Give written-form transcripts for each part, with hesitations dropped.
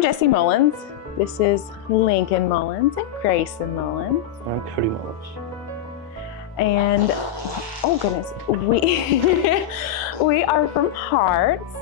I'm Jessie Mullins. This is Lincoln Mullins and Grayson Mullins. I'm Cody Mullins. And, oh goodness, we are from Hearts.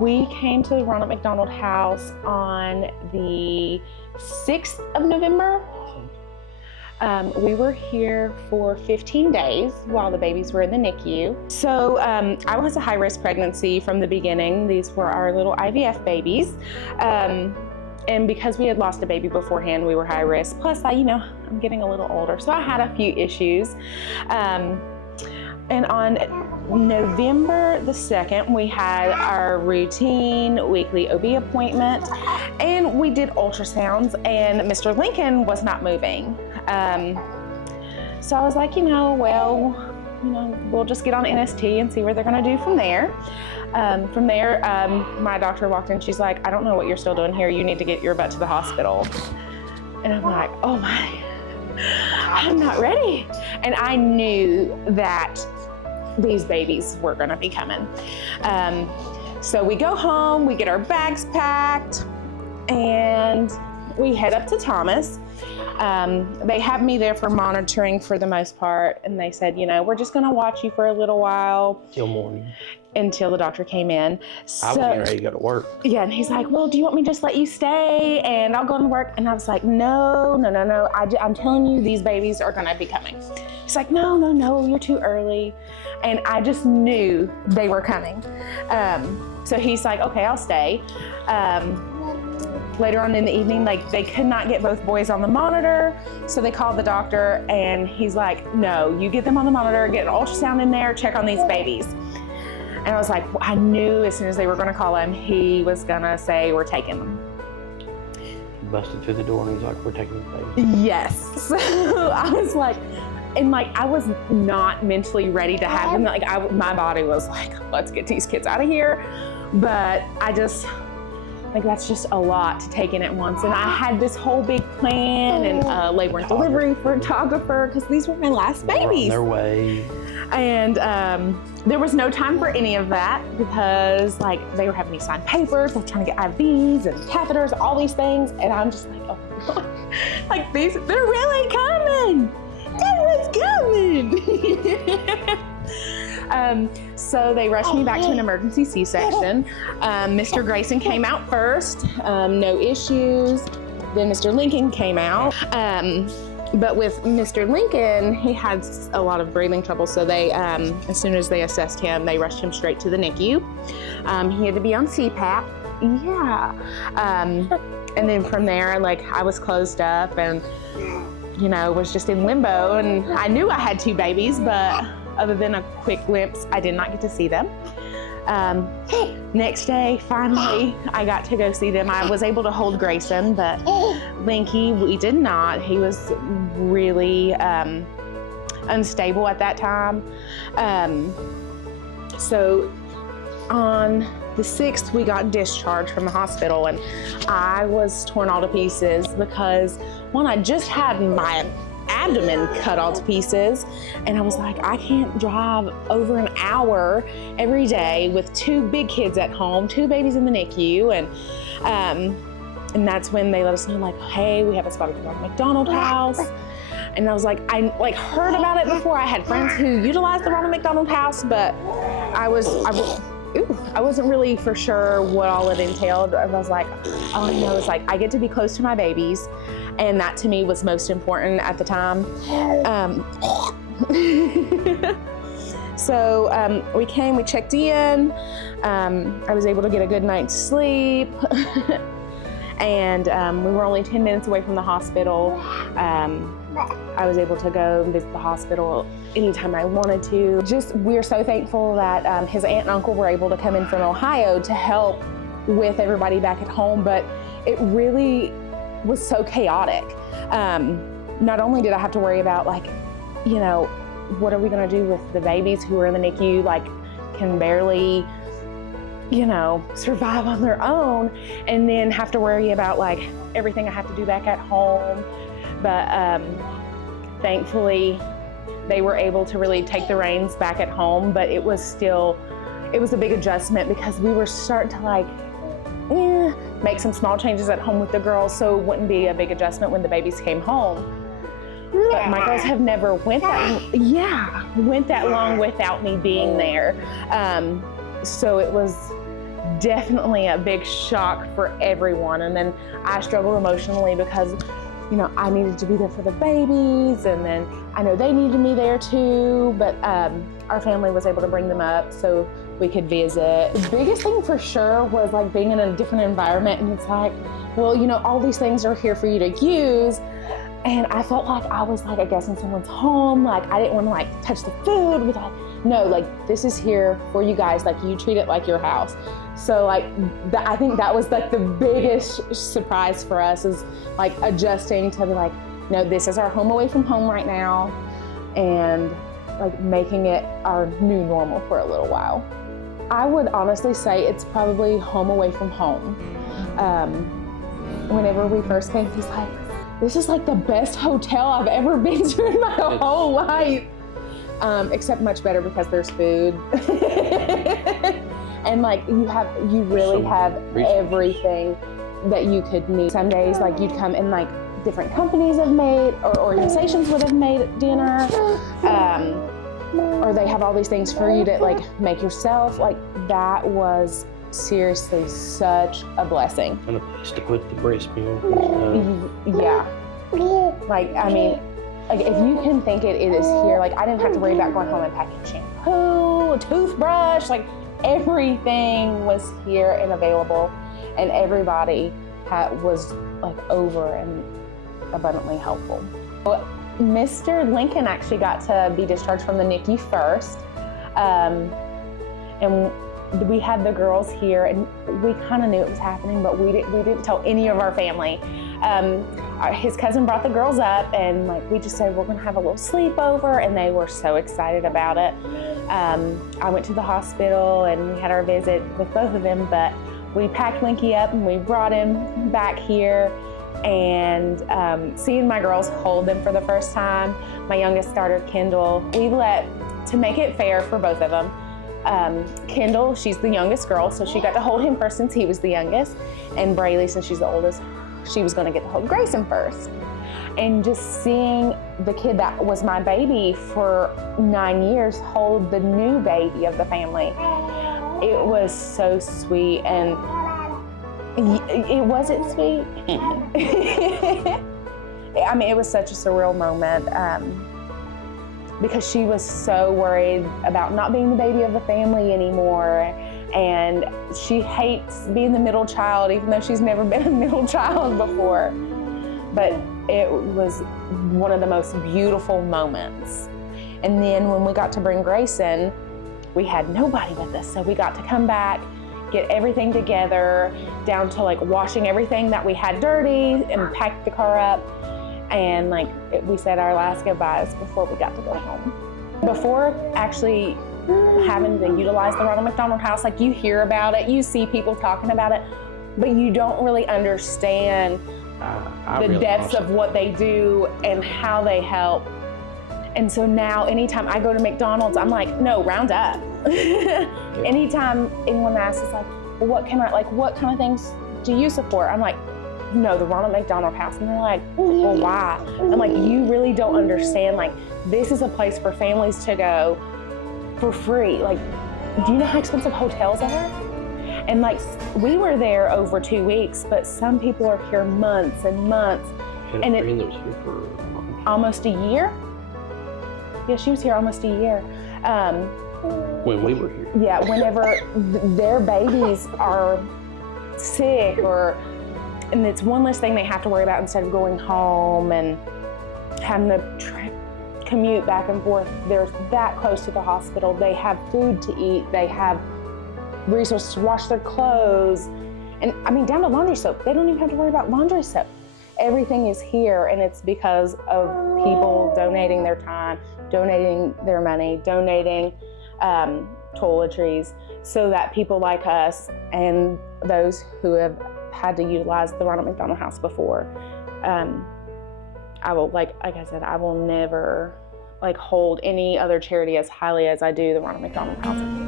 We came to Ronald McDonald House on the 6th of November. We were here for 15 days while the babies were in the NICU. So I was a high-risk pregnancy from the beginning. These were our little IVF babies. And because we had lost a baby beforehand, we were high risk. Plus, I'm getting a little older, so I had a few issues. And on November the 2nd, we had our routine weekly OB appointment, and we did ultrasounds, and Mr. Lincoln was not moving. So I was like, we'll just get on NST and see what they're gonna do from there. My doctor walked in, she's like, I don't know what you're still doing here. You need to get your butt to the hospital. And I'm like, oh my, I'm not ready. And I knew that these babies were gonna be coming. So we go home, we get our bags packed, and we head up to Thomas. They have me there for monitoring for the most part, and they said, we're just gonna watch you for a little while. Till morning. Until the doctor came in. I was getting ready to go to work. Yeah, and he's like, well, do you want me to just let you stay and I'll go to work? And I was like, no. I'm telling you, these babies are gonna be coming. He's like, no, you're too early. And I just knew they were coming. So he's like, okay, I'll stay. Later on in the evening, they could not get both boys on the monitor, so they called the doctor, and he's like, no, you get them on the monitor, get an ultrasound in there, check on these babies. And I was like, I knew as soon as they were gonna call him, he was gonna say, we're taking them. He busted through the door and he's like, we're taking the baby. Yes. So I was like, I was not mentally ready to have them. My body was like, let's get these kids out of here. But I just, that's just a lot to take in at once. And I had this whole big plan and labor and delivery photographer, because these were my last babies. On their way. And there was no time for any of that, because they were having me sign papers, they're trying to get IVs and catheters, all these things. And I'm just like, oh my God, they're really coming. So they rushed me back to an emergency C-section. Mr. Grayson came out first, no issues. Then Mr. Lincoln came out. But with Mr. Lincoln, he had a lot of breathing trouble, so they, as soon as they assessed him, they rushed him straight to the NICU. He had to be on CPAP. Yeah. And then from there, I was closed up and, was just in limbo, and I knew I had two babies, but other than a quick glimpse, I did not get to see them. Next day, finally, I got to go see them. I was able to hold Grayson, but Linky, we did not. He was really unstable at that time. So on the 6th, we got discharged from the hospital, and I was torn all to pieces because, one, I just had my abdomen cut all to pieces, and I was like, I can't drive over an hour every day with two big kids at home, two babies in the NICU, and that's when they let us know, hey, we have a spot at the Ronald McDonald House. And I was like, I heard about it before. I had friends who utilized the Ronald McDonald House, but I wasn't really for sure what all it entailed. I was like, all I know is I get to be close to my babies, and that to me was most important at the time. So we came, we checked in. I was able to get a good night's sleep. And we were only 10 minutes away from the hospital. I was able to go and visit the hospital anytime I wanted to. We're so thankful that his aunt and uncle were able to come in from Ohio to help with everybody back at home, but it really was so chaotic. Not only did I have to worry about what are we gonna do with the babies who are in the NICU, can barely, survive on their own, and then have to worry about everything I have to do back at home. But thankfully, they were able to really take the reins back at home, but it was a big adjustment because we were starting to make some small changes at home with the girls so it wouldn't be a big adjustment when the babies came home. But my girls have never went that long without me being there. So it was definitely a big shock for everyone. And then I struggled emotionally because, you know, I needed to be there for the babies, and then I know they needed me there too, but our family was able to bring them up so we could visit. The biggest thing for sure was like being in a different environment, and it's like, well, you know, all these things are here for you to use. And I felt like I was like, I guess, in someone's home. Like, I didn't want to like touch the food. No, like, this is here for you guys. Like, you treat it like your house. So like, I think that was like the biggest surprise for us, is like adjusting to be like, no, this is our home away from home right now. And like making it our new normal for a little while. I would honestly say it's probably home away from home. Whenever we first came, he's like, this is like the best hotel I've ever been to in my whole life. Except much better because there's food. And like you really have everything that you could need. Some days like you'd come and like different companies have made, or organizations would have made dinner. Or they have all these things for you to like make yourself. Like, that was seriously such a blessing. And a place to put the breast milk. Yeah. Like, I mean, like if you can think it is here. Like, I didn't have to worry about going home and packing shampoo, a toothbrush, like everything was here and available, and everybody was like over and abundantly helpful. Mr. Lincoln actually got to be discharged from the NICU first, and we had the girls here, and we kind of knew it was happening, but we didn't tell any of our family. His cousin brought the girls up, and like we just said, we're gonna have a little sleepover, and they were so excited about it. I went to the hospital and we had our visit with both of them, but we packed Winky up and we brought him back here. And seeing my girls hold them for the first time, my youngest daughter, Kendall, to make it fair for both of them, Kendall, she's the youngest girl, so she got to hold him first since he was the youngest. And Braylee, since she's the oldest, she was gonna get to hold Grayson first. And just seeing the kid that was my baby for 9 years hold the new baby of the family, it was so sweet. And was it sweet? I mean, it was such a surreal moment because she was so worried about not being the baby of the family anymore. And she hates being the middle child, even though she's never been a middle child before. But it was one of the most beautiful moments. And then when we got to bring Grayson, we had nobody with us. So we got to come back, get everything together, down to like washing everything that we had dirty and packed the car up. And like we said our last goodbyes before we got to go home. Before actually having to utilize the Ronald McDonald House, like you hear about it, you see people talking about it, but you don't really understand the depths of what they do and how they help. And so now anytime I go to McDonald's, I'm like, no, round up. Anytime anyone asks, it's like, well, what kind of things do you support? I'm like, no, the Ronald McDonald House. And they're like, well, why? I'm like, you really don't understand. Like, this is a place for families to go for free. Like, do you know how expensive hotels are? And like, we were there over 2 weeks, but some people are here months and months. And it was here for almost a year. Yeah, she was here almost a year. When we were here. Yeah, whenever their babies are sick, and it's one less thing they have to worry about instead of going home and having to commute back and forth. They're that close to the hospital. They have food to eat. They have resources to wash their clothes. And I mean, down to laundry soap. They don't even have to worry about laundry soap. Everything is here, and it's because of people donating their time, donating their money, donating toiletries, so that people like us and those who have had to utilize the Ronald McDonald House before, I will, like I said, I will never hold any other charity as highly as I do the Ronald McDonald House.